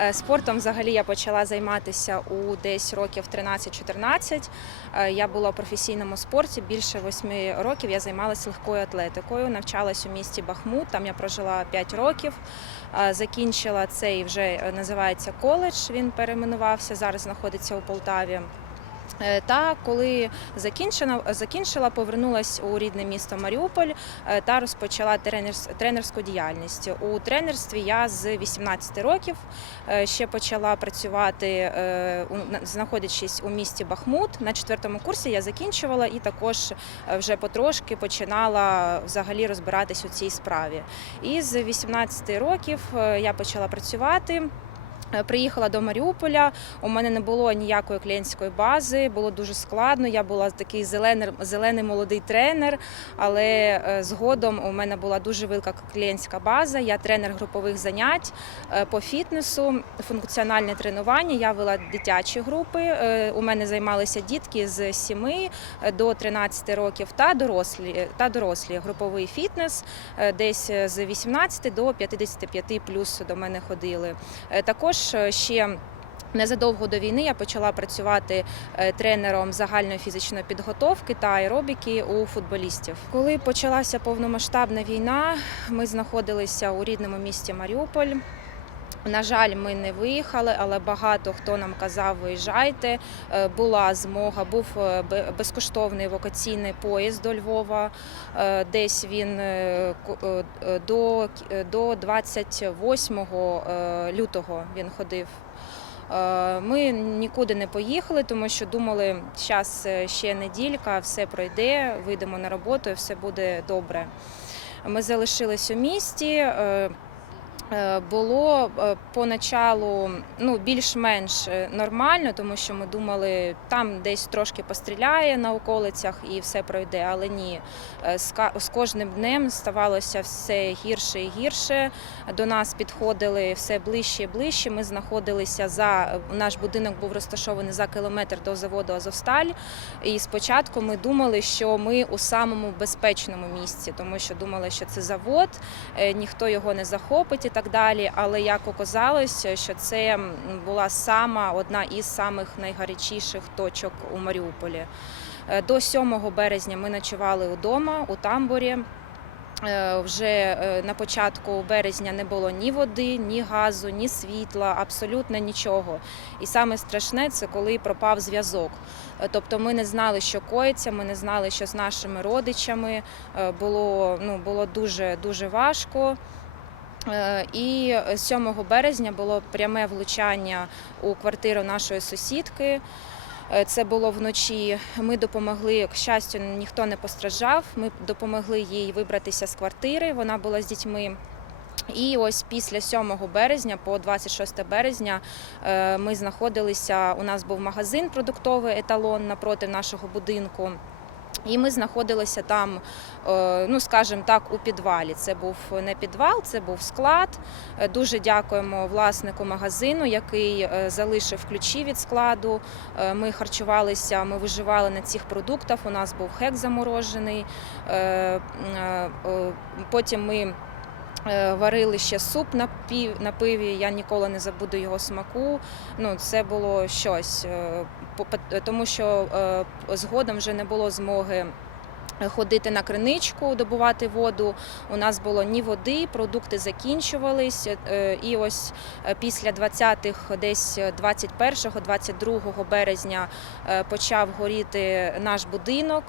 Е, Спортом взагалі я почала займатися у десь років 13-14. Е, Я була в професійному спорті. Більше восьми років я займалася легкою атлетикою. Навчалась у місті Бахмут. Там я прожила 5 років. Е, Закінчила цей вже називається коледж. Він перейменувався. Зараз знаходиться у Полтаві. Е, Та коли закінчена, закінчила, повернулася у рідне місто Маріуполь е, та розпочала тренерс, тренерську діяльність. У тренерстві я з 18 років е, ще почала працювати, знаходячись у місті Бахмут. На четвертому курсі я закінчувала і також вже потрошки починала взагалі розбиратись у цій справі. І з 18 років я почала працювати. Е, Приїхала до Маріуполя. У мене не було ніякої клієнтської бази, було дуже складно. Я була такий зелений, зелений молодий тренер, але е, згодом у мене була дуже велика клієнтська база. Я тренер групових занять е, по фітнесу, функціональне тренування. Я вела дитячі групи. У мене займалися дітки з 7 до 13 років та дорослі та дорослі груповий фітнес. Десь з 18 до 55 плюс до мене ходили. Е, Також е, ще Незадовго до війни я почала працювати е, тренером загальної фізичної підготовки та аеробіки у футболістів. Коли почалася повномасштабна війна, ми знаходилися у рідному місті Маріуполь. На жаль, ми не виїхали, але багато хто нам казав, виїжджайте. Е, Була змога, був е, безкоштовний евакуаційний поїзд до Львова. Е, Десь він до, до 28 е, лютого він ходив. Ми нікуди не поїхали, тому що думали, зараз ще неділька, все пройде, вийдемо на роботу і все буде добре. Ми залишились у місті. Е, Було е, поначалу ну, більш-менш е, нормально, тому що ми думали, там десь трошки постріляє на околицях і все пройде, але ні. З кожним днем ставалося все гірше і гірше. До нас підходили все ближче і ближче. Ми знаходилися за наш будинок був розташований за кілометр до заводу Азовсталь. І спочатку ми думали, що ми у самому безпечному місці, тому що думали, що це завод, ніхто його не захопить так далі. Але як оказалось, що це була сама одна із самих найгарячіших точок у Маріуполі. Е, До 7 березня ми ночували вдома у тамбурі. Е, Вже е, на початку березня не було ні води, ні газу, ні світла, абсолютно нічого. І саме страшне це коли пропав зв'язок. Тобто ми не знали, що коїться, ми не знали, що з нашими родичами було, ну, було дуже дуже важко. Е, І 7 березня було пряме влучання у квартиру нашої сусідки. Е, Це було вночі. Ми допомогли, к щастю, ніхто не постраждав. Ми допомогли їй вибратися з квартири. Вона була з дітьми. І ось після 7 березня по 26 березня е, ми знаходилися. У нас був магазин продуктовий еталон напроти нашого будинку. І ми знаходилися там, е, ну скажімо так, у підвалі. Це був не підвал, це був склад. Е, Дуже дякуємо власнику магазину, який е, залишив ключі від складу. Ми харчувалися, ми виживали на цих продуктах. У нас був хек заморожений. Потім ми. Е, Варили ще суп на пів на пиві. Я ніколи не забуду його смаку. Ну це було щось, е, тому що е, згодом вже не було змоги. Ходити на криничку, добувати воду. У нас було ні води, продукти закінчувались. І ось після 20-х, десь 21-22 березня е, почав горіти наш будинок.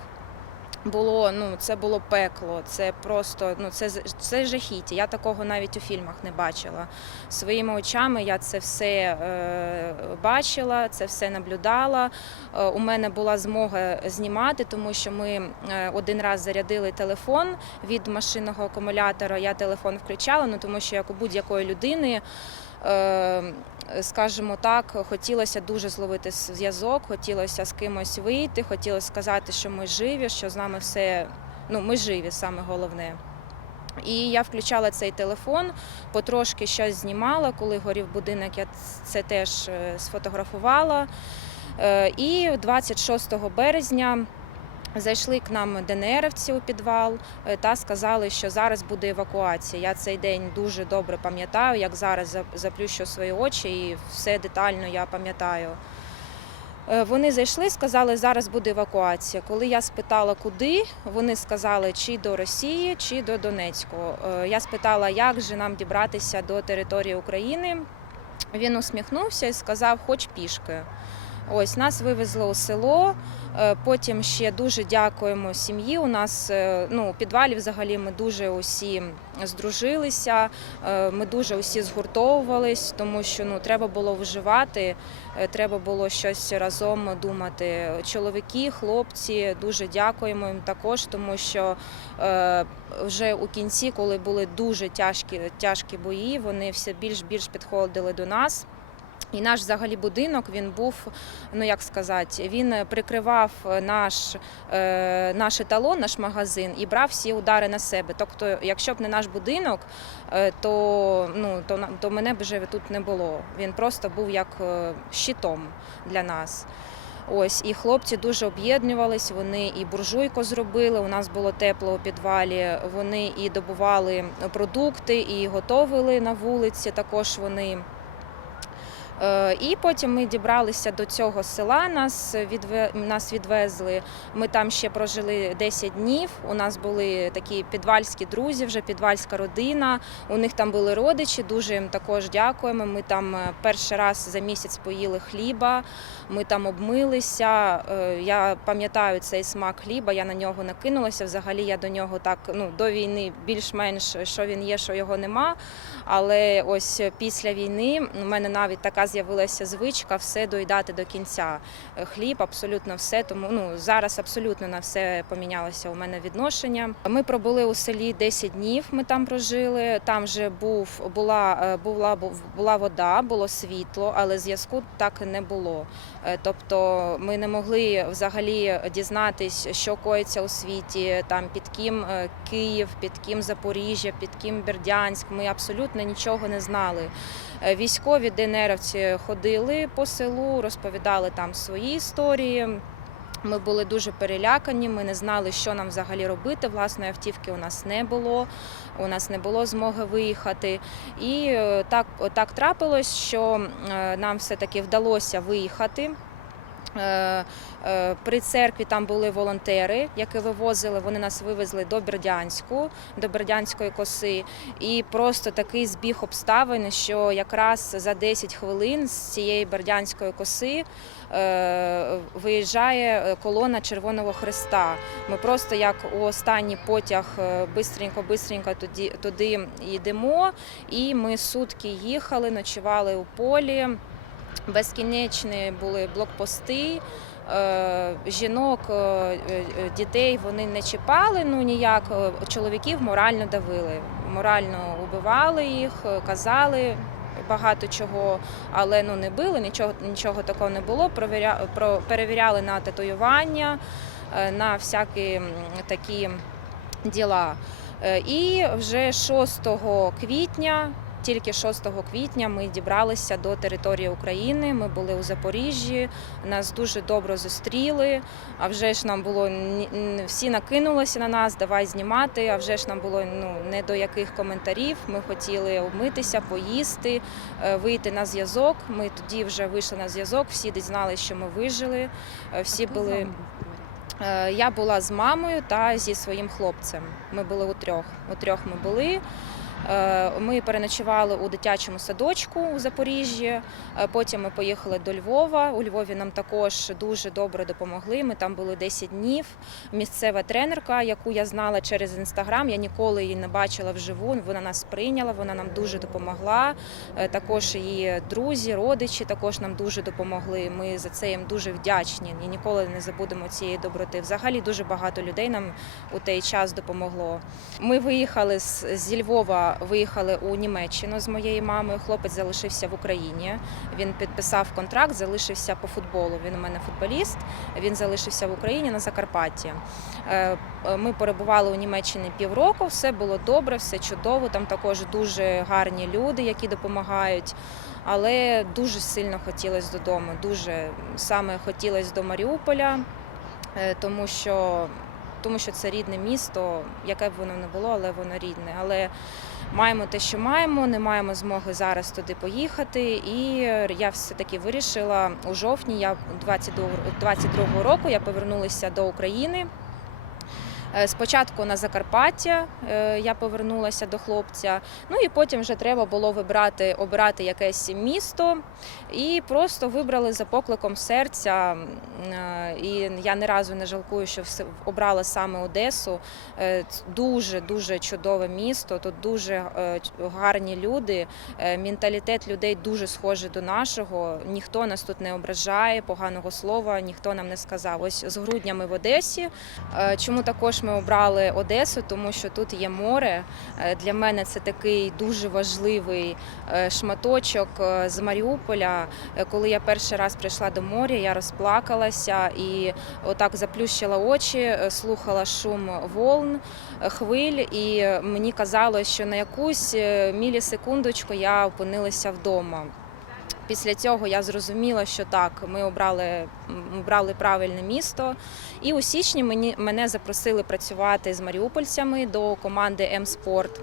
Було ну це було пекло. Це просто ну це це жахіття. Я такого навіть у фільмах не бачила. Своїми очами я це все е, бачила, це все наблюдала. Е, у мене була змога знімати, тому що ми е, один раз зарядили телефон від машинного акумулятора. Я телефон включала, ну тому що як у будь-якої людини. е, Скажімо так, хотілося дуже зловити зв'язок, хотілося з кимось вийти, хотілося сказати, що ми живі, що з нами все ну ми живі, саме головне. І я включала цей телефон, потрошки щось знімала. Коли горів будинок, я це теж е, сфотографувала. Е, І 26 березня Зайшли к нам ДНРівці у підвал е, та сказали, що зараз буде евакуація. Я цей день дуже добре пам'ятаю, як зараз заплющу свої очі і все детально я пам'ятаю. Е, Вони зайшли, сказали, зараз буде евакуація. Коли я спитала, куди, вони сказали, чи до Росії, чи до Донецьку. Е, Я спитала, як же нам дібратися до території України. Він усміхнувся і сказав, хоч пішки. Ось нас вивезли у село. е, Потім ще дуже дякуємо сім'ї. У нас е, ну, у підвалі взагалі ми дуже усі здружилися, е, ми дуже усі згуртовувались, тому що ну, треба було виживати, треба було щось разом думати. Чоловіки, хлопці, дуже дякуємо їм також, тому що вже у кінці, коли були дуже тяжкі, тяжкі бої, вони все більш більш підходили до нас. І наш взагалі будинок він був, ну як сказати, він прикривав наш, е, наш еталон, наш магазин і брав всі удари на себе. Тобто, якщо б не наш будинок, е, то, ну, то, то мене б вже тут не було. Він просто був як е, щитом для нас. Ось і хлопці дуже об'єднувались. Вони і буржуйку зробили. У нас було тепло у підвалі. Вони і добували продукти, і готовили на вулиці. Також вони. Е, І потім ми дібралися до цього села. Нас відве... нас відвезли. Ми там ще прожили 10 днів. У нас були такі підвальські друзі, вже підвальська родина. У них там були родичі. Дуже їм також дякуємо. Ми там е, перший раз за місяць поїли хліба. Ми там обмилися. Е, Я пам'ятаю цей смак хліба. Я на нього накинулася. Взагалі я до нього так ну до війни більш-менш що він є, що його нема. Але ось після війни у мене навіть така з'явилася звичка все доїдати до кінця. Хліб, абсолютно все. Тому ну зараз абсолютно на все помінялося у мене відношення. Ми пробули у селі 10 днів. Ми там прожили. Там вже був була е, була була вода, було світло, але зв'язку так не було. Е, Тобто ми не могли взагалі дізнатись, що коїться у світі, там під ким е, Київ, під ким Запоріжжя, під ким Бердянськ. Ми абсолютно нічого не знали. Е, Військові ДНРівці ходили по селу, розповідали там свої історії. Ми були дуже перелякані, ми не знали, що нам взагалі робити. Власної автівки у нас не було, у нас не було змоги виїхати. І е, так, так трапилось, що е, нам все-таки вдалося виїхати. Е, е, При церкві там були волонтери, які вивозили. Вони нас вивезли до Бердянську, до Бердянської коси. І просто такий збіг обставин, що якраз за 10 хвилин з цієї Бердянської коси е, виїжджає колона Червоного Христа. Ми просто як у останній потяг бистренько-бистренько туди, туди йдемо. І ми сутки їхали, ночували у полі. Безкінечні були блокпости. е, Жінок, е, е, дітей вони не чіпали, ну ніяк чоловіків морально давили, морально убивали їх, казали багато чого, але ну не били, нічого нічого такого не було. Перевіряли на татуювання, на всякі такі діла. І вже 6 квітня тільки 6 квітня ми дібралися до території України. Ми були у Запоріжжі, нас дуже добре зустріли. А вже ж нам було всі накинулися на нас, давай знімати. А вже ж нам було ну не до яких коментарів. Ми хотіли обмитися, поїсти, е, вийти на зв'язок. Ми тоді вже вийшли на зв'язок. Всі дізналися, що ми вижили. Е, Всі були. Е, Я була з мамою та зі своїм хлопцем. Ми були у трьох. У трьох ми були. Е, Ми переночували у дитячому садочку у Запоріжжі. Е, Потім ми поїхали до Львова. У Львові нам також дуже добре допомогли. Ми там були 10 днів. Місцева тренерка, яку я знала через інстаграм, я ніколи її не бачила вживу. Вона нас прийняла, вона нам дуже допомогла. Е, Також її друзі, родичі також нам дуже допомогли. Ми за це їм дуже вдячні і ніколи не забудемо цієї доброти. Взагалі дуже багато людей нам у той час допомогло. Ми виїхали зі Львова, виїхали у Німеччину з моєю мамою. Хлопець залишився в Україні. Він підписав контракт, залишився по футболу. Він у мене футболіст. Він залишився в Україні на Закарпатті. Е, е, Ми перебували у Німеччині півроку. Все було добре, все чудово. Там також дуже гарні люди, які допомагають. Але дуже сильно хотілося додому. Дуже саме хотілося до Маріуполя. е, тому що, тому що це рідне місто, яке б воно не було, але воно рідне. Але маємо те, що маємо, не маємо змоги зараз туди поїхати. І я все-таки вирішила у жовтні, я 22 22 року я повернулася до України. Е, Спочатку на Закарпаття е, я повернулася до хлопця. Ну і потім вже треба було вибрати, обирати якесь місто. І просто вибрали за покликом серця. Е, І я ні разу не жалкую, що обрала саме Одесу. Дуже дуже чудове місто. Тут дуже гарні люди. Менталітет людей дуже схожий до нашого. Ніхто нас тут не ображає, поганого слова ніхто нам не сказав. Ось з грудня ми в Одесі. Чому також ми обрали Одесу? Тому що тут є море. Е, Для мене це такий дуже важливий е, шматочок е, з Маріуполя. Коли я перший раз прийшла до моря, я розплакалася і отак заплющила очі, слухала шум волн, хвиль, і мені казалось, що на якусь мілісекундочку я опинилася вдома. Після цього я зрозуміла, що так, ми обрали, обрали правильне місто. І у січні мені, мене запросили працювати з маріупольцями до команди М-Спорт.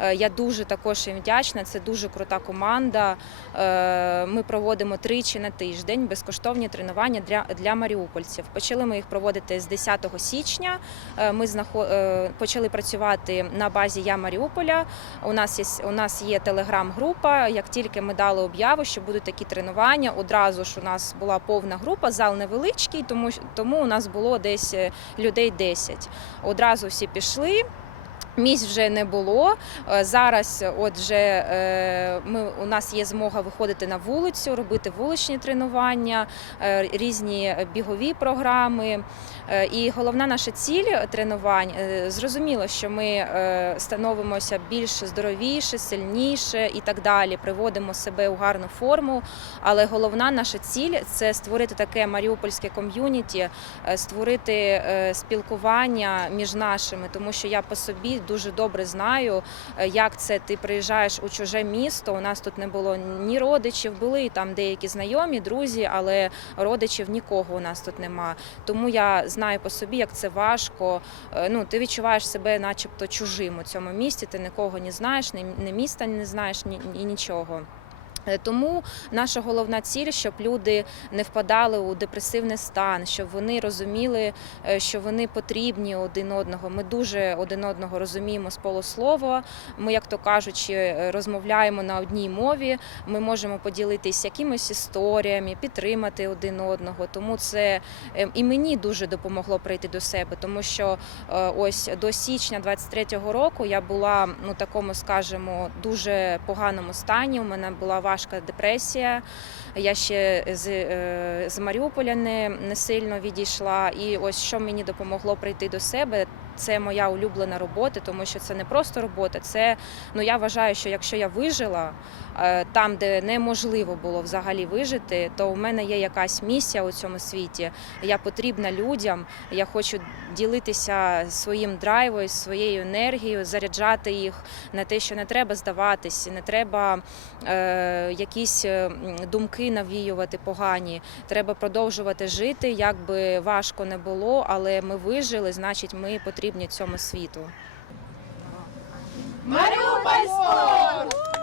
Е, Я дуже також їм вдячна. Це дуже крута команда. Е, Ми проводимо тричі на тиждень безкоштовні тренування для, для маріупольців. Почали ми їх проводити з 10 січня. Е, Ми знахо- е, почали працювати на базі Я Маріуполя. У нас є у нас є телеграм-група. Як тільки ми дали об'яву, що будуть такі тренування, одразу ж у нас була повна група, зал невеличкий, тому тому у нас було десь людей 10. Одразу всі пішли. Місць вже не було. Е, Зараз, отже, е, ми у нас є змога виходити на вулицю, робити вуличні тренування, е, різні бігові програми. І головна наша ціль тренувань зрозуміло, що ми становимося більш здоровіше, сильніше і так далі. Приводимо себе у гарну форму. Але головна наша ціль це створити таке маріупольське ком'юніті, створити спілкування між нашими, тому що я по собі дуже добре знаю, е, як це ти приїжджаєш у чуже місто. У нас тут не було ні родичів, були там деякі знайомі, друзі, але родичів нікого у нас тут нема. Тому я знаю по собі, як це важко. Е, Ну, ти відчуваєш себе, начебто, чужим у цьому місті. Ти нікого не знаєш, ні, міста не знаєш, ні, і нічого. Е, Тому наша головна ціль, щоб люди не впадали у депресивний стан, щоб вони розуміли, е, що вони потрібні один одного. Ми дуже один одного розуміємо з полуслова. Ми, як то кажучи, е, розмовляємо на одній мові. Ми можемо поділитись якимись історіями, підтримати один одного. Тому це і мені дуже допомогло прийти до себе, тому що ось до січня 23-го року я була ну такому, скажімо, дуже поганому стані. У мене була важка депресія. Я ще з, е, з Маріуполя не, не сильно відійшла. І ось що мені допомогло прийти до себе. Це моя улюблена робота, тому що це не просто робота. Це ну я вважаю, що якщо я вижила там, де неможливо було взагалі вижити, то у мене є якась місія у цьому світі. Я потрібна людям. Я хочу ділитися своїм драйвом, своєю енергією, заряджати їх на те, що не треба здаватись, не треба е, якісь е, думки навіювати погані. Треба продовжувати жити, як би важко не було, але ми вижили, значить, ми потрібні цьому світу. Маріуполь!